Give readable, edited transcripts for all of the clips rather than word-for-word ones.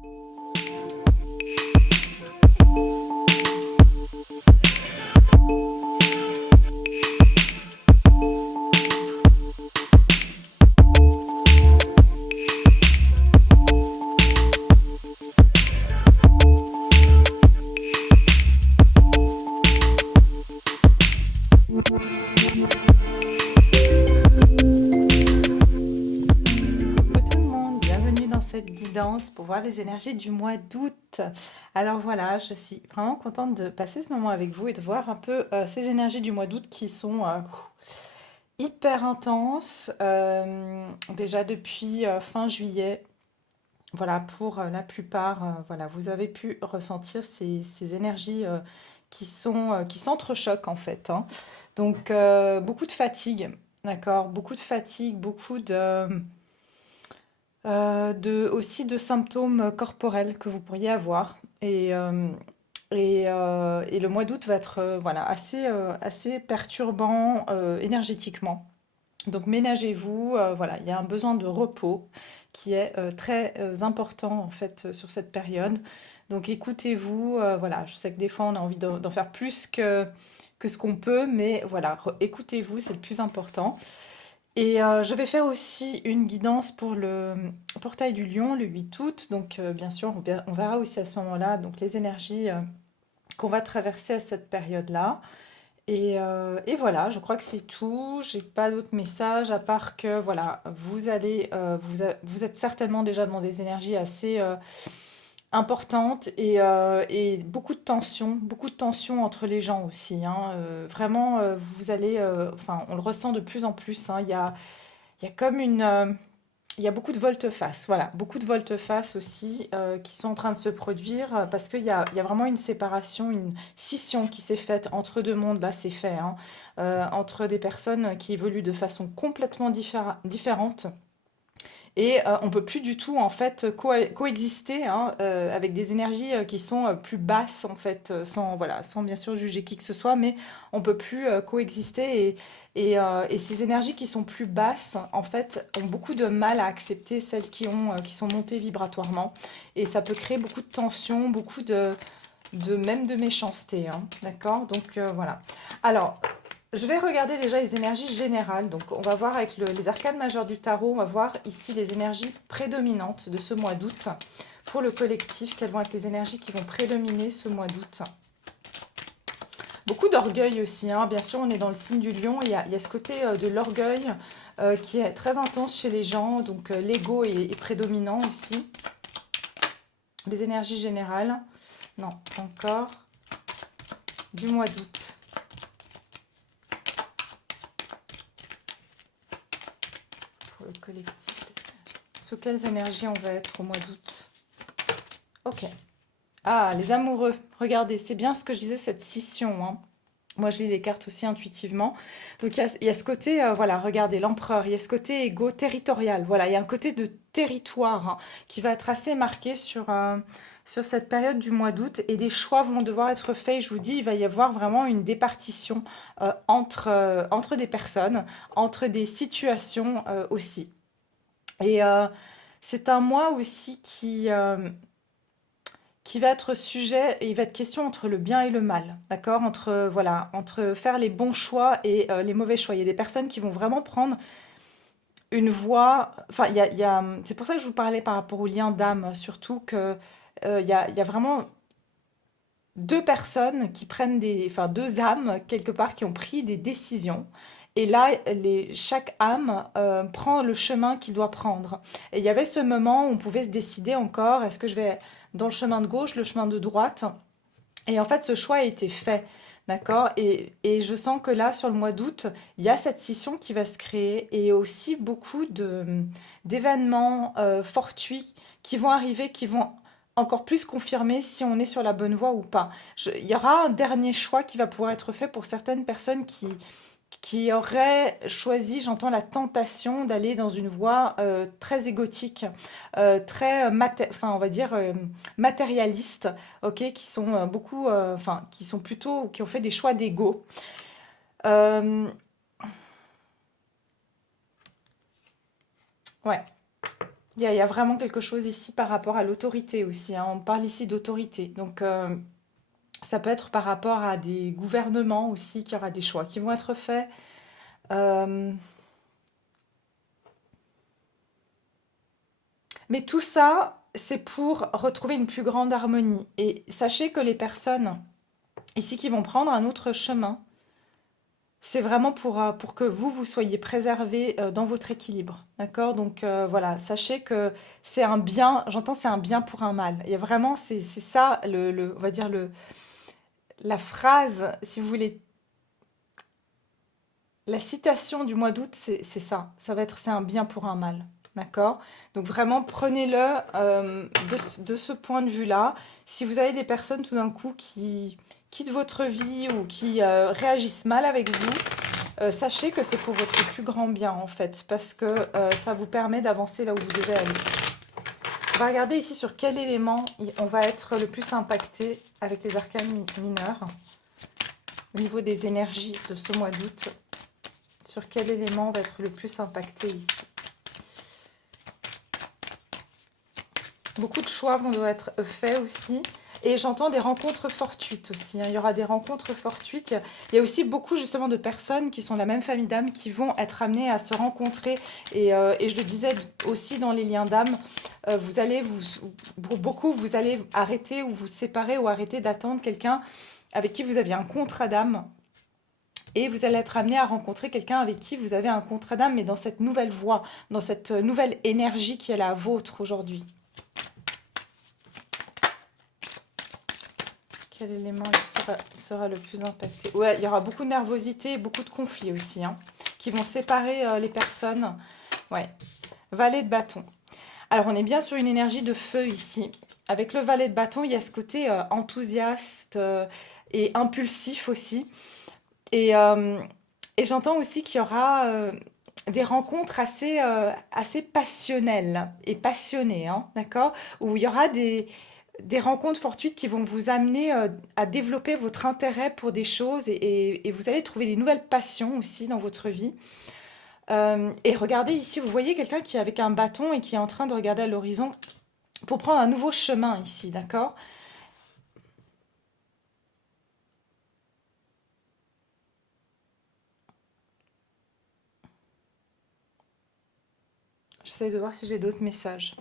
Coucou tout le monde, bienvenue dans cette guidance pour voir les énergies du mois d'août. Alors voilà, je suis vraiment contente de passer ce moment avec vous et de voir un peu ces énergies du mois d'août qui sont hyper intenses. Déjà depuis fin juillet, voilà, pour la plupart, voilà, vous avez pu ressentir ces énergies qui s'entrechoquent en fait, hein. Donc beaucoup de fatigue, d'accord, beaucoup de fatigue, beaucoup aussi de symptômes corporels que vous pourriez avoir. Et le mois d'août va être voilà, assez perturbant énergétiquement. Donc ménagez-vous, voilà, il y a un besoin de repos qui est très important en fait sur cette période. Donc écoutez-vous, voilà, je sais que des fois on a envie d'en faire plus que ce qu'on peut, mais voilà, écoutez-vous, c'est le plus important. Et je vais faire aussi une guidance pour le portail du lion le 8 août. Donc bien sûr, on verra aussi à ce moment-là donc les énergies qu'on va traverser à cette période-là. Et voilà, je crois que c'est tout. J'ai pas d'autres messages à part que voilà, vous êtes certainement déjà dans des énergies assez importante et beaucoup de tensions entre les gens aussi, hein. Vraiment, vous allez, enfin, on le ressent de plus en plus, hein. Il y a comme il y a beaucoup de volte-face, voilà, beaucoup de volte-face aussi qui sont en train de se produire parce qu'il y a vraiment une séparation, une scission qui s'est faite entre deux mondes, là c'est fait, hein, entre des personnes qui évoluent de façon complètement différente et on peut plus du tout en fait coexister hein, avec des énergies qui sont plus basses en fait, sans voilà, sans bien sûr juger qui que ce soit, mais on peut plus coexister et ces énergies qui sont plus basses en fait ont beaucoup de mal à accepter celles qui sont montées vibratoirement et ça peut créer beaucoup de tensions, beaucoup de même de méchanceté, hein, d'accord? Donc voilà. Alors je vais regarder déjà les énergies générales. Donc, on va voir avec les arcanes majeures du tarot, on va voir ici les énergies prédominantes de ce mois d'août. Pour le collectif, quelles vont être les énergies qui vont prédominer ce mois d'août? Beaucoup d'orgueil aussi, hein. Bien sûr, on est dans le signe du lion. Il y a ce côté de l'orgueil qui est très intense chez les gens. Donc, l'ego est prédominant aussi. Les énergies générales. Non, pas encore. Du mois d'août. Pour le collectif. Sous quelles énergies on va être au mois d'août? Ok. Ah, les amoureux. Regardez, c'est bien ce que je disais, cette scission, hein. Moi, je lis les cartes aussi intuitivement. Donc, il y a ce côté, voilà, regardez, l'empereur, il y a ce côté égo territorial. Voilà, il y a un côté de territoire hein, qui va être assez marqué sur cette période du mois d'août et des choix vont devoir être faits. Je vous dis, il va y avoir vraiment une départition entre des personnes, entre des situations aussi. Et c'est un mois aussi qui va être sujet, et il va être question entre le bien et le mal, d'accord? Entre, voilà, entre faire les bons choix et les mauvais choix. Il y a des personnes qui vont vraiment prendre une voie, enfin, c'est pour ça que je vous parlais par rapport au lien d'âme, surtout que il y a vraiment deux personnes qui prennent enfin, deux âmes, quelque part, qui ont pris des décisions. Et là, chaque âme prend le chemin qu'il doit prendre. Et il y avait ce moment où on pouvait se décider encore, est-ce que je vais dans le chemin de gauche, le chemin de droite? Et en fait, ce choix a été fait. D'accord? Et je sens que là, sur le mois d'août, il y a cette scission qui va se créer et aussi beaucoup d'événements fortuits qui vont arriver, qui vont encore plus confirmer si on est sur la bonne voie ou pas. Il y aura un dernier choix qui va pouvoir être fait pour certaines personnes qui auraient choisi, j'entends la tentation d'aller dans une voie très égotique, très, enfin, on va dire, matérialiste, ok, qui sont beaucoup, enfin, qui sont plutôt, qui ont fait des choix d'ego. Euh, ouais, Il y a vraiment quelque chose ici par rapport à l'autorité aussi, hein. On parle ici d'autorité. Donc, ça peut être par rapport à des gouvernements aussi, qu'il y aura des choix qui vont être faits. Euh, mais tout ça, c'est pour retrouver une plus grande harmonie. Et sachez que les personnes ici qui vont prendre un autre chemin, c'est vraiment pour que vous soyez préservés dans votre équilibre. D'accord? Donc voilà, sachez que c'est un bien, j'entends c'est un bien pour un mal. Il y a vraiment, c'est ça, on va dire, la phrase, si vous voulez, la citation du mois d'août, c'est ça. Ça va être, c'est un bien pour un mal. D'accord? Donc vraiment, prenez-le de ce point de vue-là. Si vous avez des personnes tout d'un coup qui quittent votre vie ou qui réagissent mal avec vous, sachez que c'est pour votre plus grand bien en fait, parce que ça vous permet d'avancer là où vous devez aller. On va regarder ici sur quel élément on va être le plus impacté avec les arcanes mineurs. Au niveau des énergies de ce mois d'août, sur quel élément on va être le plus impacté ici. Beaucoup de choix vont devoir être faits aussi. Et j'entends des rencontres fortuites aussi, hein. Il y aura des rencontres fortuites. Il y a aussi beaucoup justement de personnes qui sont la même famille d'âme qui vont être amenées à se rencontrer. Et je le disais aussi dans les liens d'âme, vous allez, pour beaucoup, vous allez arrêter ou vous séparer ou arrêter d'attendre quelqu'un avec qui vous aviez un contrat d'âme. Et vous allez être amené à rencontrer quelqu'un avec qui vous avez un contrat d'âme, mais dans cette nouvelle voie, dans cette nouvelle énergie qui est la vôtre aujourd'hui. Quel élément sera le plus impacté? Ouais, il y aura beaucoup de nervosité et beaucoup de conflits aussi, hein, qui vont séparer les personnes. Ouais. Valet de bâton. Alors, on est bien sur une énergie de feu ici. Avec le valet de bâton, il y a ce côté enthousiaste et impulsif aussi. Et, et j'entends aussi qu'il y aura des rencontres assez passionnelles et passionnées, hein, d'accord? Où il y aura des rencontres fortuites qui vont vous amener à développer votre intérêt pour des choses et vous allez trouver des nouvelles passions aussi dans votre vie. Et regardez ici, vous voyez quelqu'un qui est avec un bâton et qui est en train de regarder à l'horizon pour prendre un nouveau chemin ici, d'accord? J'essaie de voir si j'ai d'autres messages.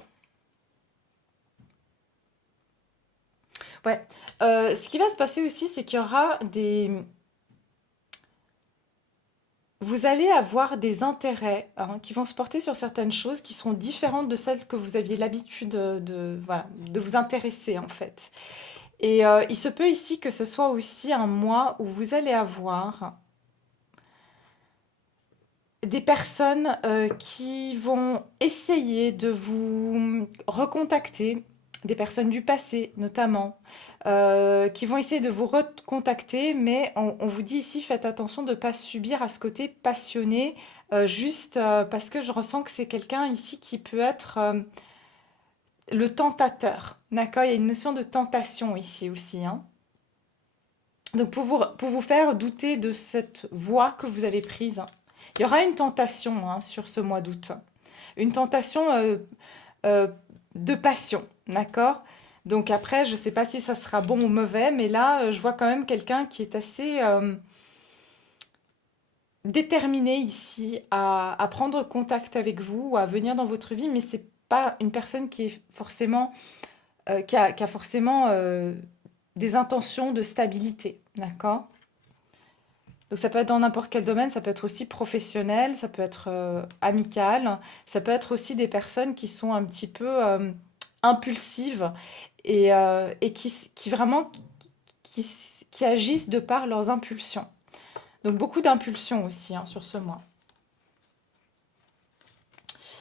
Ouais. Ce qui va se passer aussi, c'est qu'il y aura vous allez avoir des intérêts hein, qui vont se porter sur certaines choses qui seront différentes de celles que vous aviez l'habitude voilà, de vous intéresser en fait. Et il se peut ici que ce soit aussi un mois où vous allez avoir des personnes qui vont essayer de vous recontacter, des personnes du passé notamment, qui vont essayer de vous recontacter, mais on vous dit ici, faites attention de ne pas subir à ce côté passionné, juste parce que je ressens que c'est quelqu'un ici qui peut être le tentateur. D'accord? Il y a une notion de tentation ici aussi, hein. Donc pour vous faire douter de cette voie que vous avez prise, il y aura une tentation hein, sur ce mois d'août. Une tentation euh, de passion, d'accord? Donc après, je ne sais pas si ça sera bon ou mauvais, mais là, je vois quand même quelqu'un qui est assez déterminé ici à prendre contact avec vous, à venir dans votre vie, mais c'est pas une personne qui est forcément, qui a forcément des intentions de stabilité, d'accord? Donc ça peut être dans n'importe quel domaine, ça peut être aussi professionnel, ça peut être amical, ça peut être aussi des personnes qui sont un petit peu impulsives et qui vraiment qui, qui agissent de par leurs impulsions. Donc beaucoup d'impulsions aussi hein, sur ce mois.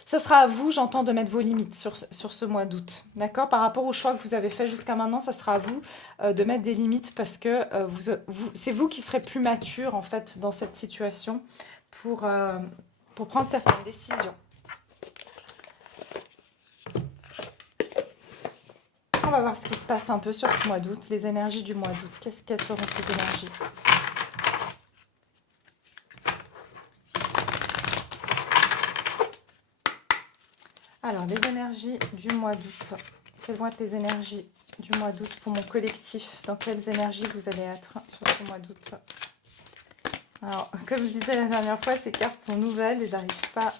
Ça sera à vous, j'entends, de mettre vos limites sur ce mois d'août. D'accord? Par rapport au choix que vous avez fait jusqu'à maintenant, ça sera à vous de mettre des limites parce que c'est vous qui serez plus mature en fait dans cette situation pour, euh, pour prendre certaines décisions. On va voir ce qui se passe un peu sur ce mois d'août, les énergies du mois d'août. Quelles seront ces énergies? Alors, les énergies du mois d'août. Quelles vont être les énergies du mois d'août pour mon collectif? Dans quelles énergies vous allez être sur ce mois d'août? Alors, comme je disais la dernière fois, ces cartes sont nouvelles et j'arrive pas...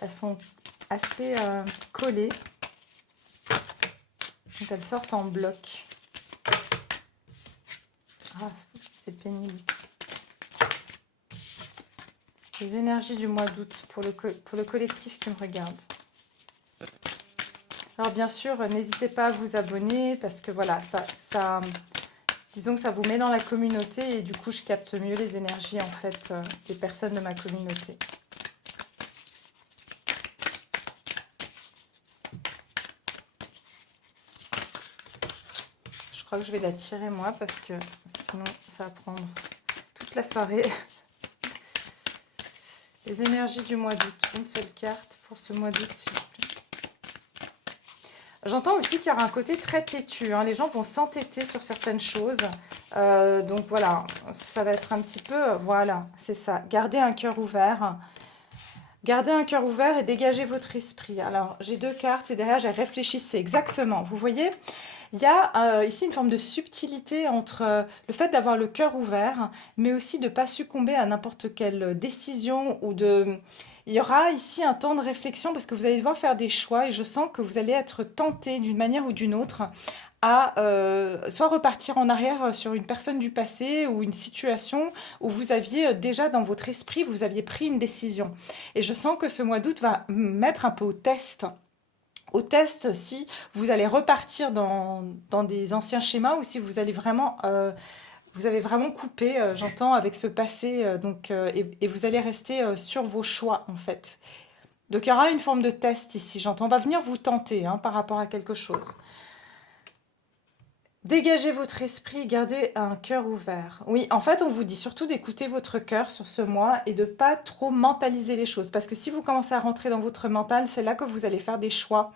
Elles sont assez collées. Donc, elles sortent en bloc. Ah, c'est pénible. Les énergies du mois d'août pour le collectif qui me regarde. Alors bien sûr, n'hésitez pas à vous abonner parce que voilà, disons que ça vous met dans la communauté et du coup, je capte mieux les énergies en fait des personnes de ma communauté. Je crois que je vais la tirer moi parce que sinon ça va prendre toute la soirée. Les énergies du mois d'août, une seule carte pour ce mois d'août, s'il vous plaît. J'entends aussi qu'il y aura un côté très têtu, hein. Les gens vont s'entêter sur certaines choses. Donc voilà, ça va être un petit peu... Voilà, c'est ça. Gardez un cœur ouvert. Gardez un cœur ouvert et dégagez votre esprit. Alors, j'ai deux cartes et derrière, j'ai réfléchissez. Exactement. Vous voyez, il y a ici une forme de subtilité entre le fait d'avoir le cœur ouvert, mais aussi de ne pas succomber à n'importe quelle décision ou de... Il y aura ici un temps de réflexion parce que vous allez devoir faire des choix et je sens que vous allez être tenté d'une manière ou d'une autre à soit repartir en arrière sur une personne du passé ou une situation où vous aviez déjà dans votre esprit, vous aviez pris une décision. Et je sens que ce mois d'août va mettre un peu au test si vous allez repartir dans des anciens schémas ou si vous allez vraiment, vous avez vraiment coupé, j'entends, avec ce passé, et vous allez rester sur vos choix en fait. Donc il y aura une forme de test ici, j'entends. On va venir vous tenter par rapport à quelque chose. Dégagez votre esprit, gardez un cœur ouvert. Oui, en fait, on vous dit surtout d'écouter votre cœur sur ce mois et de ne pas trop mentaliser les choses. Parce que si vous commencez à rentrer dans votre mental, c'est là que vous allez faire des choix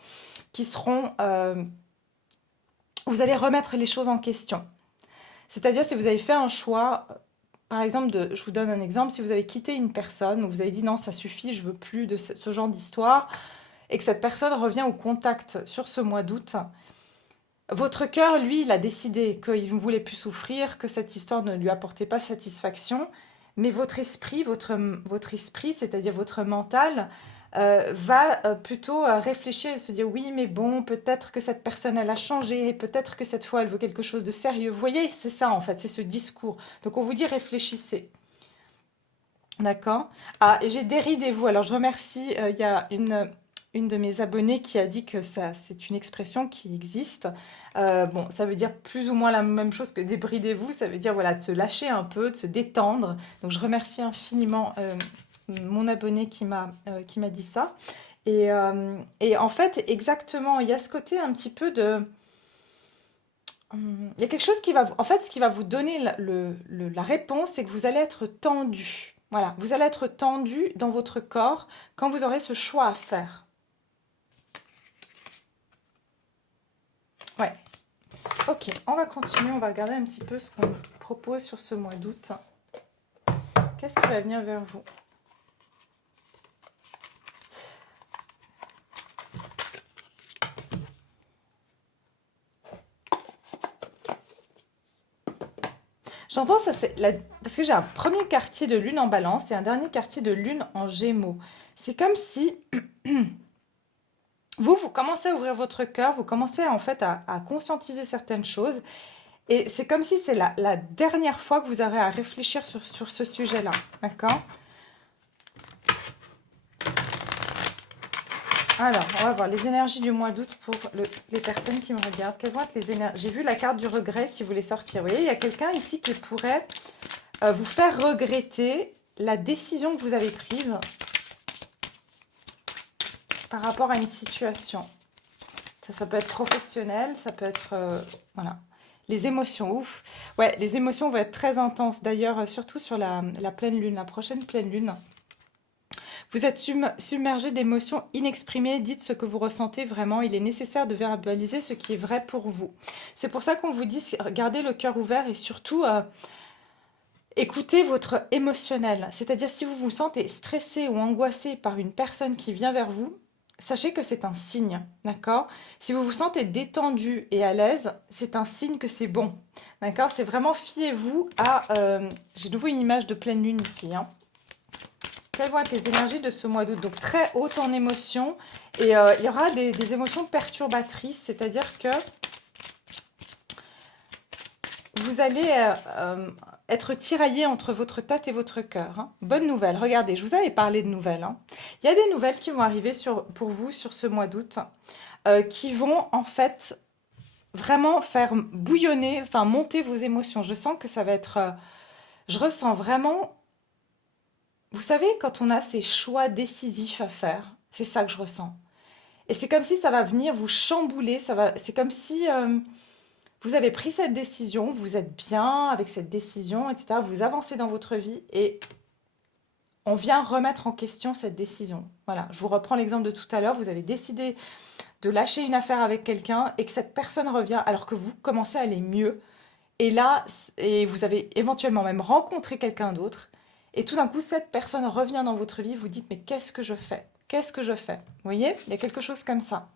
qui seront... vous allez remettre les choses en question. C'est-à-dire si vous avez fait un choix, par exemple, je vous donne un exemple, si vous avez quitté une personne, ou vous avez dit non, ça suffit, je veux plus de ce genre d'histoire, et que cette personne revient au contact sur ce mois d'août, votre cœur, lui, il a décidé qu'il ne voulait plus souffrir, que cette histoire ne lui apportait pas satisfaction, mais votre esprit, c'est-à-dire votre mental, va plutôt réfléchir et se dire oui, mais bon, peut-être que cette personne, elle a changé, peut-être que cette fois, elle veut quelque chose de sérieux. Vous voyez, c'est ça en fait, c'est ce discours. Donc on vous dit réfléchissez. D'accord. Ah, et j'ai déridez-vous. Alors je remercie, il y a une de mes abonnées qui a dit que ça, c'est une expression qui existe. Bon, ça veut dire plus ou moins la même chose que débridez-vous. Ça veut dire voilà, de se lâcher un peu, de se détendre. Donc je remercie infiniment mon abonné qui m'a dit ça. Et en fait, exactement, il y a ce côté un petit peu de... Il y a quelque chose qui va... En fait, ce qui va vous donner la réponse, c'est que vous allez être tendu. Voilà, vous allez être tendu dans votre corps quand vous aurez ce choix à faire. Ouais. Ok, on va continuer, on va regarder un petit peu ce qu'on propose sur ce mois d'août. Qu'est-ce qui va venir vers vous? J'entends ça, parce que j'ai un premier quartier de lune en balance et un dernier quartier de lune en gémeaux. C'est comme si vous commencez à ouvrir votre cœur, vous commencez en fait à conscientiser certaines choses. Et c'est comme si c'est la dernière fois que vous aurez à réfléchir sur ce sujet-là. D'accord? Alors, on va voir les énergies du mois d'août pour les personnes qui me regardent. Quelles vont être les énergies? J'ai vu la carte du regret qui voulait sortir. Vous voyez, il y a quelqu'un ici qui pourrait vous faire regretter la décision que vous avez prise par rapport à une situation. Ça peut être professionnel, ça peut être... voilà. Les émotions, ouf. Ouais, les émotions vont être très intenses. D'ailleurs, surtout sur la pleine lune, la prochaine pleine lune. Vous êtes submergé d'émotions inexprimées. Dites ce que vous ressentez vraiment. Il est nécessaire de verbaliser ce qui est vrai pour vous. C'est pour ça qu'on vous dit, gardez le cœur ouvert et surtout, écoutez votre émotionnel. C'est-à-dire, si vous vous sentez stressé ou angoissé par une personne qui vient vers vous, sachez que c'est un signe, d'accord? Si vous vous sentez détendu et à l'aise, c'est un signe que c'est bon, d'accord? C'est vraiment fiez-vous à... j'ai de nouveau une image de pleine lune ici, hein. Quelles vont être les énergies de ce mois d'août? Donc très haute en émotions et il y aura des émotions perturbatrices, c'est-à-dire que vous allez être tiraillé entre votre tête et votre cœur, hein. Bonne nouvelle, regardez, je vous avais parlé de nouvelles, hein. Il y a des nouvelles qui vont arriver pour vous sur ce mois d'août, qui vont en fait vraiment faire bouillonner, enfin monter vos émotions. Je sens que ça va être... je ressens vraiment... Vous savez, quand on a ces choix décisifs à faire, c'est ça que je ressens. Et c'est comme si ça va venir vous chambouler, c'est comme si vous avez pris cette décision, vous êtes bien avec cette décision, etc. Vous avancez dans votre vie et on vient remettre en question cette décision. Voilà, je vous reprends l'exemple de tout à l'heure. Vous avez décidé de lâcher une affaire avec quelqu'un et que cette personne revient alors que vous commencez à aller mieux. Et là, et vous avez éventuellement même rencontré quelqu'un d'autre. Et tout d'un coup, cette personne revient dans votre vie. Vous dites, mais qu'est-ce que je fais? Qu'est-ce que je fais? Vous voyez, il y a quelque chose comme ça.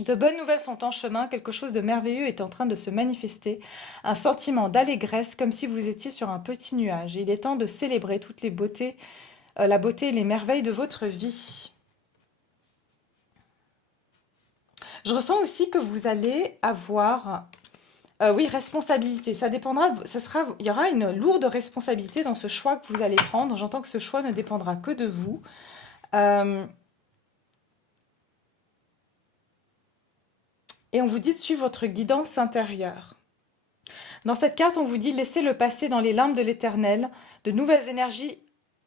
De bonnes nouvelles sont en chemin, quelque chose de merveilleux est en train de se manifester, un sentiment d'allégresse comme si vous étiez sur un petit nuage. Et il est temps de célébrer toutes les beautés, la beauté et les merveilles de votre vie. Je ressens aussi que vous allez avoir, oui, responsabilité. Ça dépendra, il y aura une lourde responsabilité dans ce choix que vous allez prendre. J'entends que ce choix ne dépendra que de vous. Euh, et on vous dit de suivre votre guidance intérieure. Dans cette carte, on vous dit laissez le passé dans les limbes de l'éternel, de nouvelles énergies,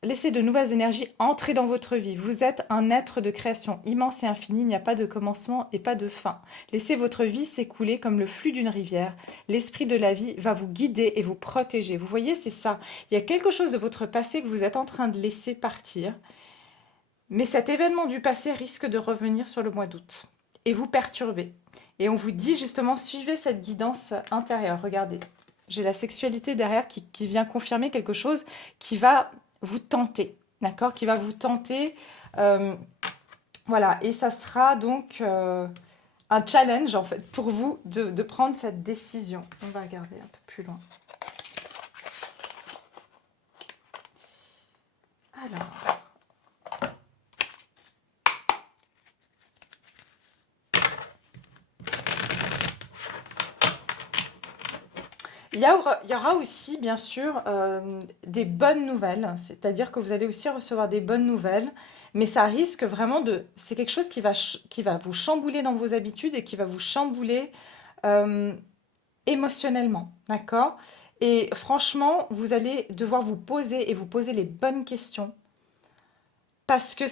laissez de nouvelles énergies entrer dans votre vie. Vous êtes un être de création immense et infini, il n'y a pas de commencement et pas de fin. Laissez votre vie s'écouler comme le flux d'une rivière. L'esprit de la vie va vous guider et vous protéger. Vous voyez, c'est ça. Il y a quelque chose de votre passé que vous êtes en train de laisser partir, mais cet événement du passé risque de revenir sur le mois d'août et vous perturber. Et on vous dit justement, suivez cette guidance intérieure. Regardez, j'ai la sexualité derrière qui vient confirmer quelque chose qui va vous tenter, d'accord? Qui va vous tenter. euh, voilà, et ça sera donc un challenge en fait pour vous de prendre cette décision. On va regarder un peu plus loin. Alors, il y aura aussi, bien sûr, des bonnes nouvelles, c'est-à-dire que vous allez aussi recevoir des bonnes nouvelles, mais ça risque vraiment de... C'est quelque chose qui va vous chambouler dans vos habitudes et qui va vous chambouler euh, émotionnellement, d'accord? Et franchement, vous allez devoir vous poser et vous poser les bonnes questions parce que,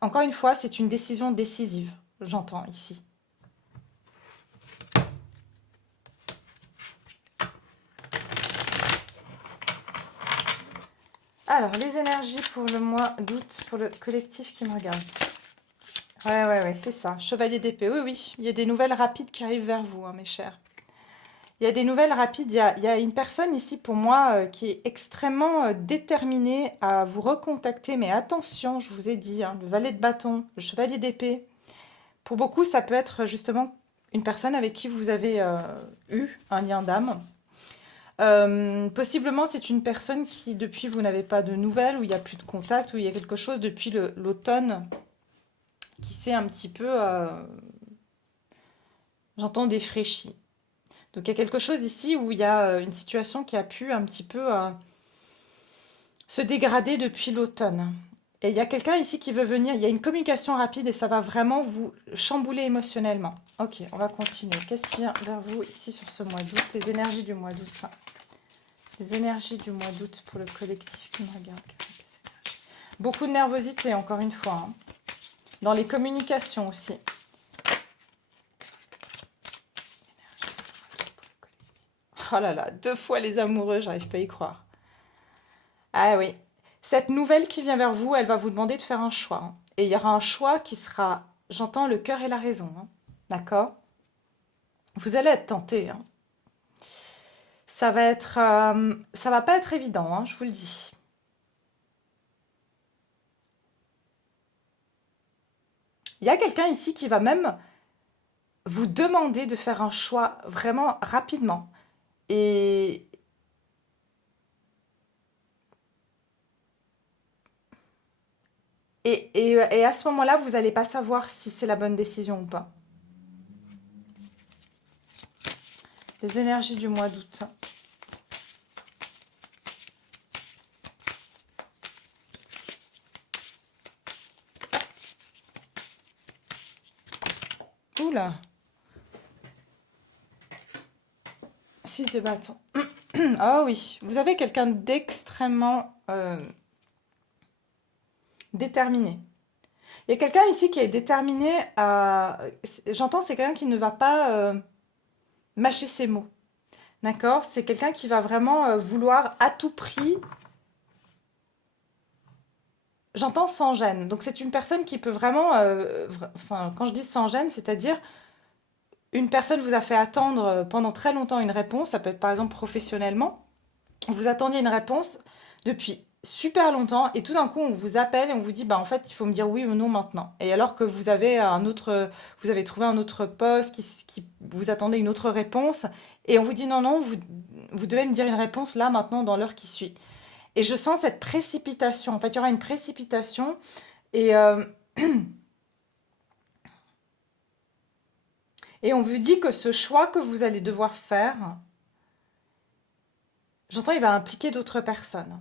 encore une fois, c'est une décision décisive, j'entends ici. Alors, les énergies pour le mois d'août, pour le collectif qui me regarde. Ouais, c'est ça. Chevalier d'épée. Oui, oui, il y a des nouvelles rapides qui arrivent vers vous, hein, mes chers. Il y a des nouvelles rapides. Il y a une personne ici pour moi qui est extrêmement déterminée à vous recontacter. Mais attention, je vous ai dit, hein, le valet de bâton, le chevalier d'épée. Pour beaucoup, ça peut être justement une personne avec qui vous avez eu un lien d'âme. Possiblement, c'est une personne qui, depuis, vous n'avez pas de nouvelles, où il n'y a plus de contact, où il y a quelque chose depuis l'automne qui s'est un petit peu, j'entends, défraîchi. Donc il y a quelque chose ici où il y a une situation qui a pu un petit peu se dégrader depuis l'automne. Et il y a quelqu'un ici qui veut venir, il y a une communication rapide et ça va vraiment vous chambouler émotionnellement. Ok, on va continuer. Qu'est-ce qui vient vers vous ici sur ce mois d'août? Les énergies du mois d'août. Les énergies du mois d'août pour le collectif qui me regarde. Beaucoup de nervosité, encore une fois, hein. Dans les communications aussi. Oh là là, 2 fois les amoureux, j'arrive pas à y croire. Ah oui, cette nouvelle qui vient vers vous, elle va vous demander de faire un choix, hein. Et il y aura un choix qui sera, j'entends, le cœur et la raison, hein. D'accord? Vous allez être tenté, hein. Ça va pas être évident, hein, je vous le dis. Il y a quelqu'un ici qui va même vous demander de faire un choix vraiment rapidement. Et, et à ce moment-là, vous n'allez pas savoir si c'est la bonne décision ou pas. Les énergies du mois d'août. Oula, 6 de bâton. Ah oui, vous avez quelqu'un d'extrêmement déterminé. Il y a quelqu'un ici qui est déterminé à... J'entends, c'est quelqu'un qui ne va pas mâcher ses mots. D'accord? C'est quelqu'un qui va vraiment vouloir à tout prix. J'entends sans gêne. Donc c'est une personne qui peut vraiment... enfin, quand je dis sans gêne, c'est-à-dire une personne vous a fait attendre pendant très longtemps une réponse. Ça peut être par exemple professionnellement. Vous attendiez une réponse depuis super longtemps et tout d'un coup on vous appelle et on vous dit bah en fait il faut me dire oui ou non maintenant. Et alors que vous avez vous avez trouvé un autre poste qui vous attendez une autre réponse et on vous dit non non vous devez me dire une réponse là maintenant dans l'heure qui suit. Et je sens cette précipitation. En fait il y aura une précipitation et et on vous dit que ce choix que vous allez devoir faire, j'entends il va impliquer d'autres personnes.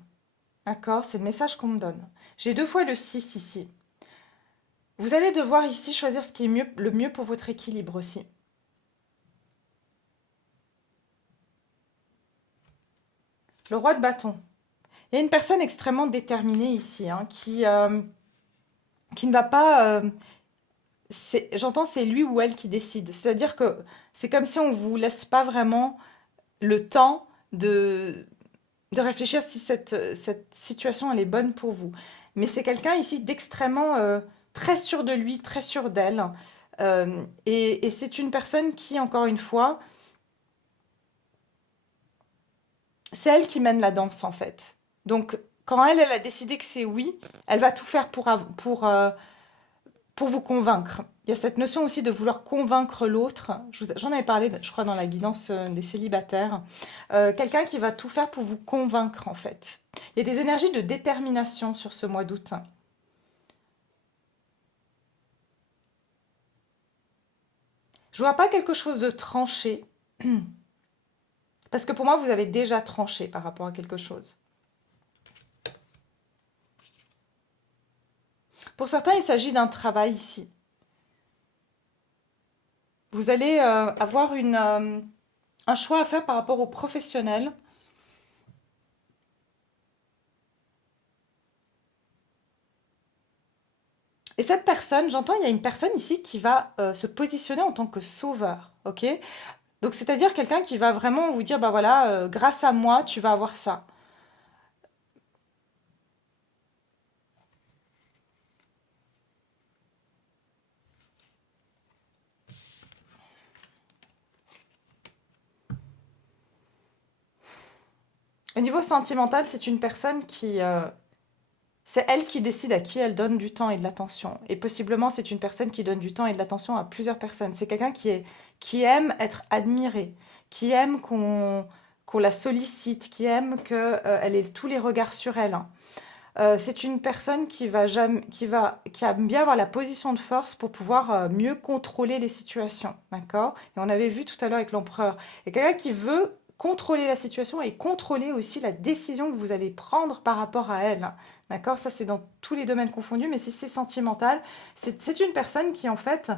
D'accord? C'est le message qu'on me donne. J'ai 2 fois le 6 ici. Vous allez devoir ici choisir ce qui est le mieux pour votre équilibre aussi. Le roi de bâton. Il y a une personne extrêmement déterminée ici, hein, qui ne va pas... j'entends, c'est lui ou elle qui décide. C'est-à-dire que c'est comme si on ne vous laisse pas vraiment le temps de réfléchir si cette situation elle est bonne pour vous. Mais c'est quelqu'un ici d'extrêmement très sûr de lui, très sûr d'elle. Et c'est une personne qui, encore une fois, c'est elle qui mène la danse en fait. Donc quand elle a décidé que c'est oui, elle va tout faire pour vous convaincre. Il y a cette notion aussi de vouloir convaincre l'autre. J'en avais parlé, je crois, dans la guidance des célibataires. Quelqu'un qui va tout faire pour vous convaincre, en fait. Il y a des énergies de détermination sur ce mois d'août. Je vois pas quelque chose de tranché, parce que pour moi, vous avez déjà tranché par rapport à quelque chose. Pour certains, il s'agit d'un travail ici. Vous allez avoir un choix à faire par rapport au professionnel. Et cette personne, j'entends, il y a une personne ici qui va se positionner en tant que sauveur, ok? Donc c'est-à-dire quelqu'un qui va vraiment vous dire, bah voilà, grâce à moi, tu vas avoir ça. Au niveau sentimental, c'est une personne c'est elle qui décide à qui elle donne du temps et de l'attention. Et possiblement, c'est une personne qui donne du temps et de l'attention à plusieurs personnes. C'est quelqu'un qui aime être admiré, qui aime qu'on la sollicite, qui aime qu'elle ait tous les regards sur elle, hein. C'est une personne qui aime bien avoir la position de force pour pouvoir mieux contrôler les situations, d'accord? Et on avait vu tout à l'heure avec l'empereur. Et quelqu'un qui veut contrôler la situation et contrôler aussi la décision que vous allez prendre par rapport à elle, hein. D'accord? Ça, c'est dans tous les domaines confondus, mais si c'est sentimental, c'est une personne qui, en fait,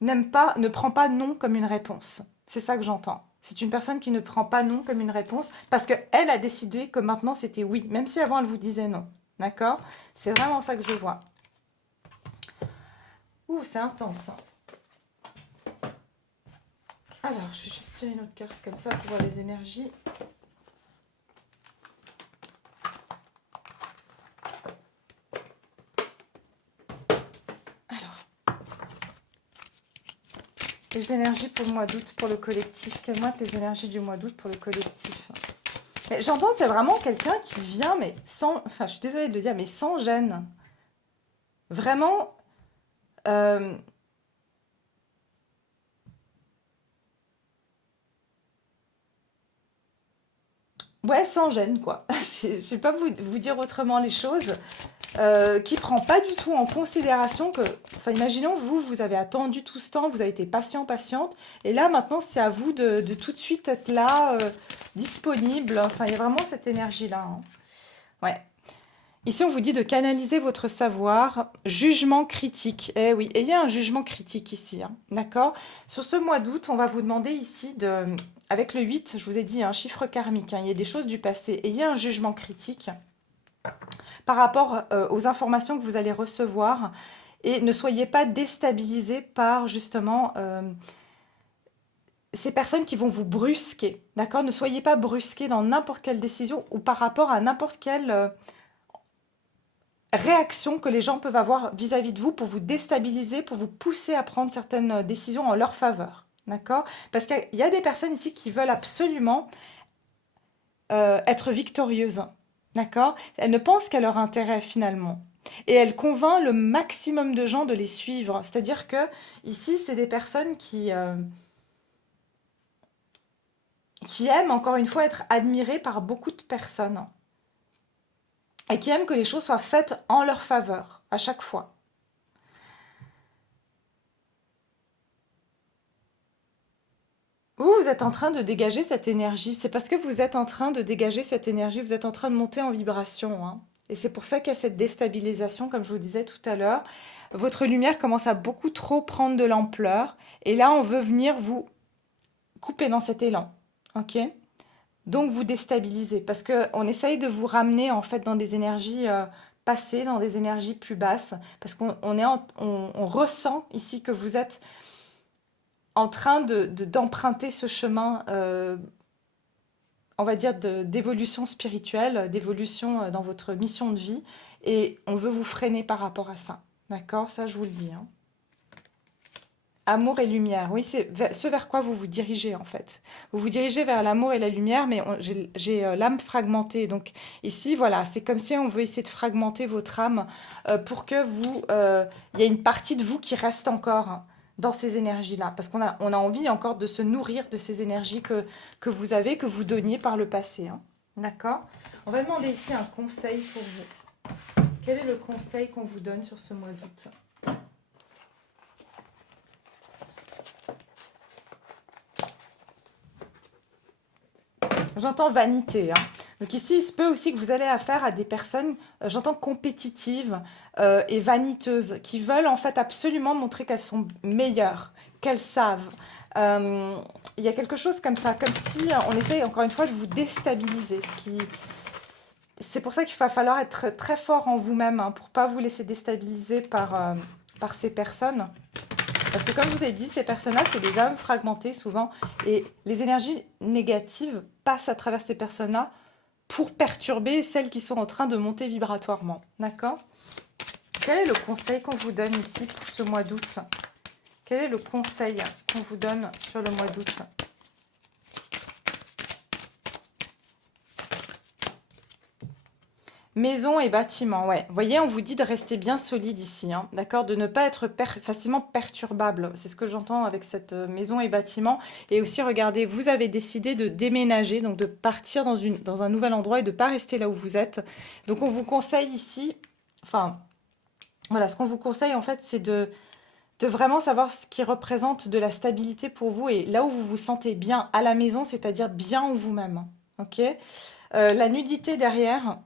ne prend pas non comme une réponse. C'est ça que j'entends. C'est une personne qui ne prend pas non comme une réponse parce qu'elle a décidé que maintenant c'était oui, même si avant elle vous disait non. D'accord? C'est vraiment ça que je vois. Ouh, c'est intense, hein. Alors, je vais juste tirer une autre carte comme ça pour voir les énergies. Alors, les énergies pour le mois d'août pour le collectif. Quelles vont être les énergies du mois d'août pour le collectif? Mais j'entends, c'est vraiment quelqu'un qui vient, mais sans... Enfin, je suis désolée de le dire, mais sans gêne. Vraiment, Euh, ouais, sans gêne, quoi. Je sais pas vous dire autrement les choses. Qui prend pas du tout en considération que, enfin, imaginons, vous avez attendu tout ce temps, vous avez été patient, patiente, et là, maintenant, c'est à vous de tout de suite être là, disponible. Enfin, il y a vraiment cette énergie-là, hein. Ouais. Ici, on vous dit de canaliser votre savoir, jugement critique. Eh oui, ayez un jugement critique ici, hein. D'accord? Sur ce mois d'août, on va vous demander ici de, avec le 8, je vous ai dit, un chiffre karmique, hein, il y a des choses du passé. Ayez un jugement critique par rapport aux informations que vous allez recevoir et ne soyez pas déstabilisés par justement ces personnes qui vont vous brusquer, d'accord? Ne soyez pas brusqués dans n'importe quelle décision ou par rapport à n'importe quelle réaction que les gens peuvent avoir vis-à-vis de vous pour vous déstabiliser, pour vous pousser à prendre certaines décisions en leur faveur, d'accord? Parce qu'il y a des personnes ici qui veulent absolument être victorieuses, d'accord? Elles ne pensent qu'à leur intérêt finalement. Et elles convainc le maximum de gens de les suivre. C'est-à-dire que ici, c'est des personnes qui aiment, encore une fois, être admirées par beaucoup de personnes. Et qui aiment que les choses soient faites en leur faveur, à chaque fois. Vous êtes en train de dégager cette énergie. C'est parce que vous êtes en train de dégager cette énergie, vous êtes en train de monter en vibration, hein. Et c'est pour ça qu'il y a cette déstabilisation, comme je vous disais tout à l'heure. Votre lumière commence à beaucoup trop prendre de l'ampleur. Et là, on veut venir vous couper dans cet élan. Ok? Donc vous déstabilisez. Parce qu'on essaye de vous ramener en fait dans des énergies passées, dans des énergies plus basses. Parce qu'on ressent ici que vous êtes en train d'emprunter ce chemin, on va dire, d'évolution spirituelle, d'évolution dans votre mission de vie. Et on veut vous freiner par rapport à ça. D'accord? Ça, je vous le dis, hein. Amour et lumière, oui, c'est ce vers quoi vous vous dirigez en fait. Vous vous dirigez vers l'amour et la lumière, mais j'ai l'âme fragmentée. Donc ici, voilà, c'est comme si on veut essayer de fragmenter votre âme pour que il y a une partie de vous qui reste encore dans ces énergies-là. Parce on a envie encore de se nourrir de ces énergies que vous avez, que vous donniez par le passé, hein. D'accord? On va demander ici un conseil pour vous. Quel est le conseil qu'on vous donne sur ce mois d'août? J'entends vanité, hein. Donc ici, il se peut aussi que vous allez affaire à des personnes, j'entends compétitives et vaniteuses, qui veulent en fait absolument montrer qu'elles sont meilleures, qu'elles savent. Euh, il y a quelque chose comme ça, comme si on essaye encore une fois de vous déstabiliser. C'est pour ça qu'il va falloir être très fort en vous-même, hein, pour pas vous laisser déstabiliser par ces personnes. Parce que comme je vous ai dit, ces personnes-là, c'est des âmes fragmentées souvent. Et les énergies négatives passent à travers ces personnes-là pour perturber celles qui sont en train de monter vibratoirement. D'accord? Quel est le conseil qu'on vous donne ici pour ce mois d'août? Quel est le conseil qu'on vous donne sur le mois d'août? Maison et bâtiment, ouais. Vous voyez, on vous dit de rester bien solide ici, hein, d'accord? De ne pas être facilement perturbable. C'est ce que j'entends avec cette maison et bâtiment. Et aussi, regardez, vous avez décidé de déménager, donc de partir dans un nouvel endroit et de ne pas rester là où vous êtes. Donc, on vous conseille ici, enfin, voilà, ce qu'on vous conseille, en fait, c'est de vraiment savoir ce qui représente de la stabilité pour vous et là où vous vous sentez bien à la maison, c'est-à-dire bien en vous-même. Ok? La nudité derrière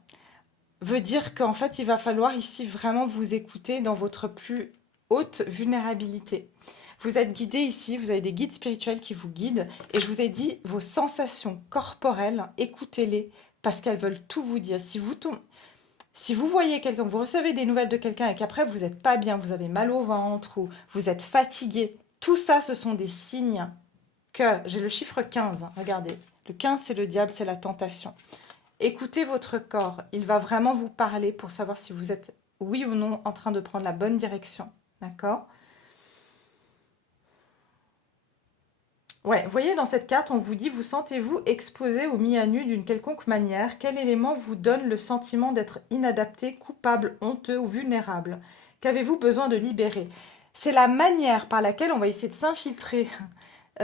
veut dire qu'en fait, il va falloir ici vraiment vous écouter dans votre plus haute vulnérabilité. Vous êtes guidé ici, vous avez des guides spirituels qui vous guident, et je vous ai dit, vos sensations corporelles, écoutez-les, parce qu'elles veulent tout vous dire. Si vous voyez quelqu'un, vous recevez des nouvelles de quelqu'un et qu'après vous n'êtes pas bien, vous avez mal au ventre ou vous êtes fatigué, tout ça, ce sont des signes que, j'ai le chiffre 15, hein, regardez, le 15 c'est le diable, c'est la tentation. Écoutez votre corps, il va vraiment vous parler pour savoir si vous êtes oui ou non en train de prendre la bonne direction. D'accord? Ouais, vous voyez dans cette carte, on vous dit, vous sentez-vous exposé ou mis à nu d'une quelconque manière? Quel élément vous donne le sentiment d'être inadapté, coupable, honteux ou vulnérable? Qu'avez-vous besoin de libérer? c'est la manière par laquelle on va essayer de s'infiltrer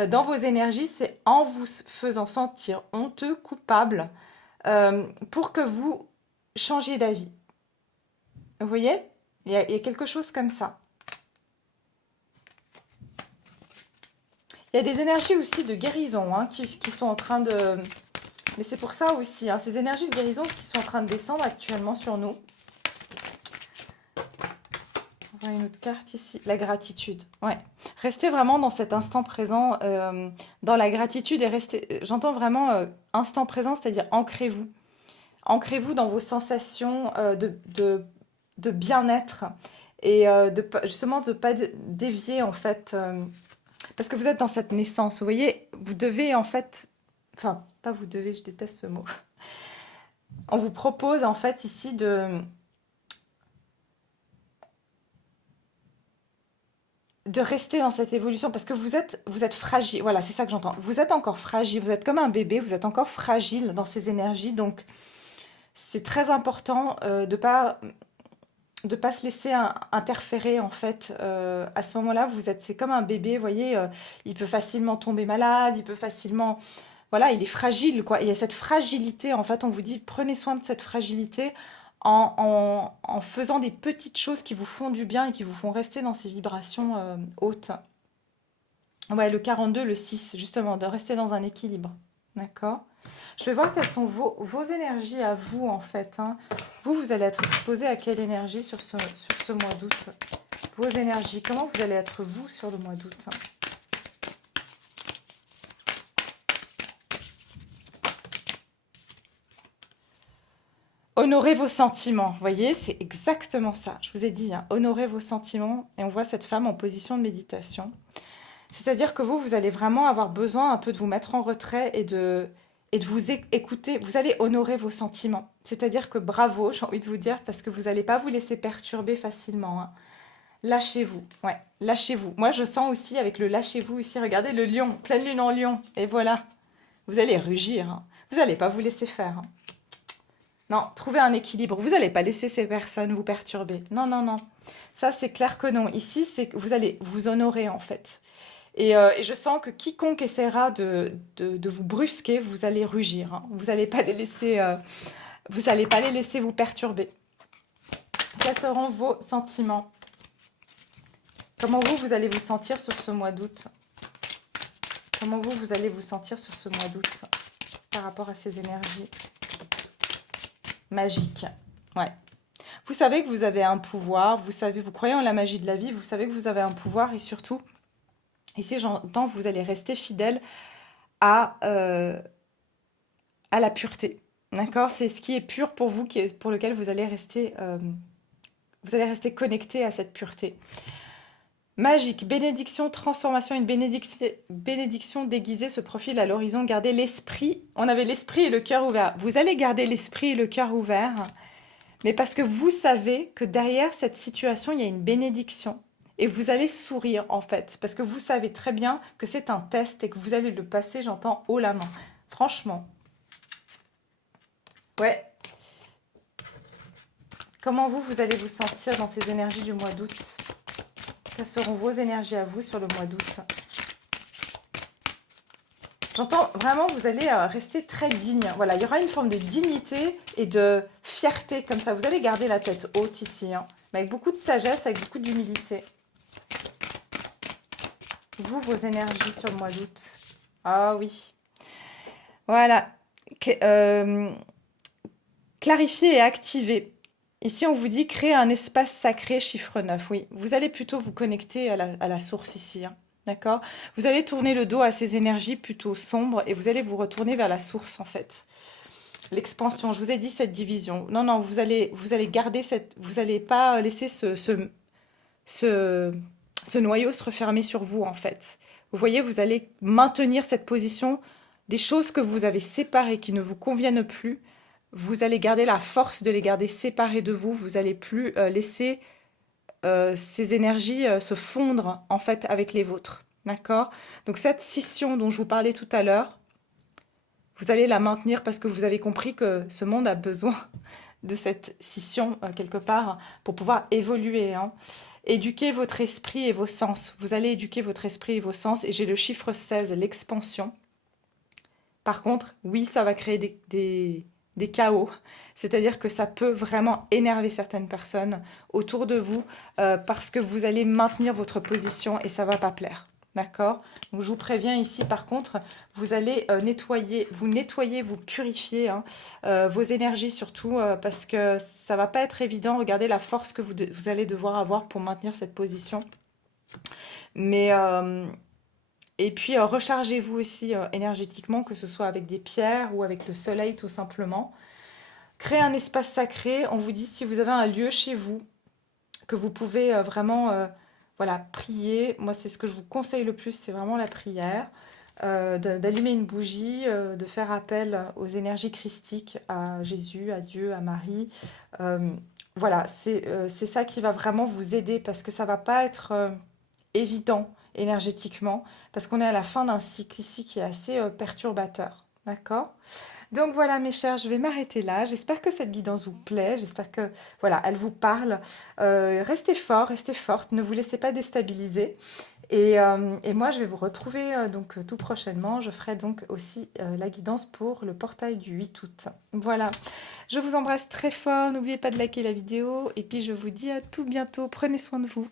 dans vos énergies, c'est en vous faisant sentir honteux, coupable, pour que vous changiez d'avis. Vous voyez? Il y a quelque chose comme ça. Il y a des énergies aussi de guérison hein, qui sont en train de... Mais c'est pour ça aussi, hein, ces énergies de guérison qui sont en train de descendre actuellement sur nous. On voit une autre carte ici, la gratitude. Ouais. Restez vraiment dans cet instant présent, dans la gratitude et restez... J'entends vraiment instant présent, c'est-à-dire ancrez-vous. Ancrez-vous dans vos sensations de bien-être et justement de ne pas dévier en fait... parce que vous êtes dans cette naissance, vous voyez, vous devez en fait... Enfin, pas vous devez, je déteste ce mot. On vous propose en fait ici de rester dans cette évolution parce que vous êtes fragile. Voilà, c'est ça que j'entends. Vous êtes encore fragile, vous êtes comme un bébé, vous êtes encore fragile dans ces énergies. Donc, c'est très important de pas se laisser interférer en fait. À ce moment-là, c'est comme un bébé, vous voyez, il peut facilement tomber malade, il peut facilement... Voilà, il est fragile, quoi. Il y a cette fragilité, en fait, on vous dit, prenez soin de cette fragilité en faisant des petites choses qui vous font du bien et qui vous font rester dans ces vibrations hautes. Ouais, le 42, le 6, justement, de rester dans un équilibre. D'accord? Je vais voir quelles sont vos énergies à vous, en fait. Hein. Vous allez être exposé à quelle énergie sur ce mois d'août? Vos énergies, comment vous allez être vous sur le mois d'août? Honorez vos sentiments, vous voyez, c'est exactement ça. Je vous ai dit, hein, honorez vos sentiments. Et on voit cette femme en position de méditation. C'est-à-dire que vous allez vraiment avoir besoin un peu de vous mettre en retrait et de vous écouter. Vous allez honorer vos sentiments. C'est-à-dire que bravo, j'ai envie de vous dire, parce que vous n'allez pas vous laisser perturber facilement. Hein. Lâchez-vous, ouais, lâchez-vous. Moi, je sens aussi avec le lâchez-vous ici, regardez le lion, pleine lune en lion. Et voilà, vous allez rugir. Hein. Vous n'allez pas vous laisser faire. Hein. Non, trouvez un équilibre. Vous n'allez pas laisser ces personnes vous perturber. Non, non, non. Ça, c'est clair que non. Ici, c'est que vous allez vous honorer, en fait. Et je sens que quiconque essaiera de vous brusquer, vous allez rugir. Hein. Vous n'allez pas les laisser, vous allez pas les laisser vous perturber. Quels seront vos sentiments? Comment vous allez vous sentir sur ce mois d'août? Comment vous allez vous sentir sur ce mois d'août par rapport à ces énergies magiques? Ouais. Vous savez que vous avez un pouvoir, vous croyez en la magie de la vie, vous savez que vous avez un pouvoir et surtout, ici j'entends, vous allez rester fidèle à la pureté. D'accord? C'est ce qui est pur pour vous, pour lequel vous allez rester connecté à cette pureté. Magique, bénédiction, transformation, une bénédiction déguisée se profile à l'horizon. Gardez l'esprit, on avait l'esprit et le cœur ouvert. Vous allez garder l'esprit et le cœur ouvert, mais parce que vous savez que derrière cette situation, il y a une bénédiction. Et vous allez sourire en fait, parce que vous savez très bien que c'est un test et que vous allez le passer, j'entends, haut la main. Franchement. Ouais. Comment vous allez vous sentir dans ces énergies du mois d'août? Quelles seront vos énergies à vous sur le mois d'août? J'entends vraiment, vous allez rester très digne. Voilà, il y aura une forme de dignité et de fierté comme ça. Vous allez garder la tête haute ici, hein, mais avec beaucoup de sagesse, avec beaucoup d'humilité. Vos énergies sur le mois d'août. Ah oui. Voilà. Clarifier et activer. Ici, on vous dit créer un espace sacré, chiffre 9. Oui, vous allez plutôt vous connecter à la source ici. Hein. D'accord? Vous allez tourner le dos à ces énergies plutôt sombres et vous allez vous retourner vers la source, en fait. L'expansion, je vous ai dit cette division. Non, non, vous allez garder cette... Vous n'allez pas laisser ce noyau se refermer sur vous, en fait. Vous voyez, vous allez maintenir cette position des choses que vous avez séparées, qui ne vous conviennent plus. Vous allez garder la force de les garder séparées de vous. Vous n'allez plus laisser ces énergies se fondre en fait avec les vôtres. D'accord? Donc cette scission dont je vous parlais tout à l'heure, vous allez la maintenir parce que vous avez compris que ce monde a besoin de cette scission quelque part pour pouvoir évoluer, hein. Éduquez votre esprit et vos sens. Vous allez éduquer votre esprit et vos sens. Et j'ai le chiffre 16, l'expansion. Par contre, oui, ça va créer des chaos. C'est-à-dire que ça peut vraiment énerver certaines personnes autour de vous parce que vous allez maintenir votre position et ça va pas plaire. D'accord? Donc je vous préviens ici, par contre, vous allez nettoyer, vous purifier hein, vos énergies surtout parce que ça va pas être évident. Regardez la force que vous allez devoir avoir pour maintenir cette position. Mais et puis, rechargez-vous aussi énergétiquement, que ce soit avec des pierres ou avec le soleil tout simplement. Créez un espace sacré. On vous dit si vous avez un lieu chez vous que vous pouvez vraiment voilà, prier. Moi, c'est ce que je vous conseille le plus, c'est vraiment la prière. D'allumer une bougie, de faire appel aux énergies christiques, à Jésus, à Dieu, à Marie. Euh, voilà, c'est ça qui va vraiment vous aider parce que ça va pas être évident énergétiquement, parce qu'on est à la fin d'un cycle ici qui est assez perturbateur. D'accord? Donc voilà mes chers, je vais m'arrêter là. J'espère que cette guidance vous plaît, j'espère que voilà, elle vous parle. Restez fort, restez forte, ne vous laissez pas déstabiliser. Et moi, je vais vous retrouver donc tout prochainement. Je ferai donc aussi la guidance pour le portail du 8 août. Voilà, je vous embrasse très fort. N'oubliez pas de liker la vidéo. Et puis, je vous dis à tout bientôt. Prenez soin de vous.